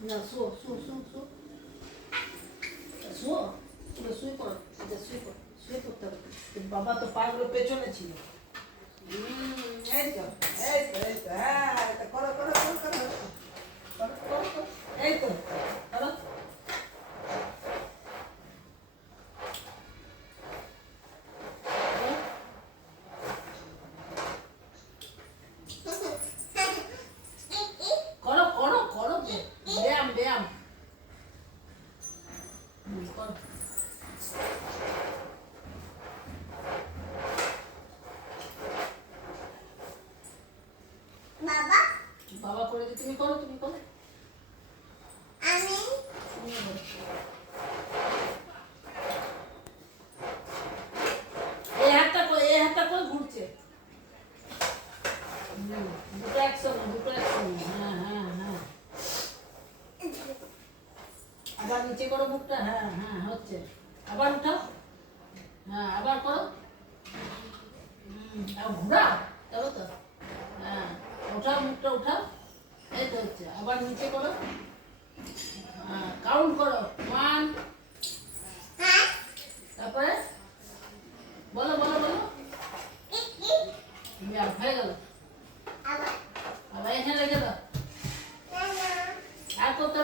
না শো শো শো শো শো তুমি শুয়ে পড়ো আচ্ছা শুয়ে পড়ো শুয়ে পড়তে হবে তোর বাবা তো পাগুলো পেছনে ছিল হুম, এই তো এই তো এই তো হ্যাঁ এটা করো করো করো করো করো, করো, করো। এই তো করো করো। করো করো করো বে- ব্যায়াম ব্যায়াম হুম, করো বাবা? বাবা করে দিই তুমি করো তুমি করো। আমি? এই হাতটা কই এই হাতটা কই ঘুরছে। দুটো একসঙ্গে। আবার নিচে করো মুখটা হ্যাঁ হ্যাঁ হচ্ছে। আবার উঠাও। হ্যাঁ আবার করো। ঘুরা তবে তো। হ্যাঁ ওঠাও, মুখটা উঠাও। এই তো হচ্ছে, আবার নিচে করো। হ্যাঁ কাউন্ট করো। ওয়ান তারপরে? বলো বলো বলো। হয়ে গেল। আবার এখানে রেখে দাও। আর করতে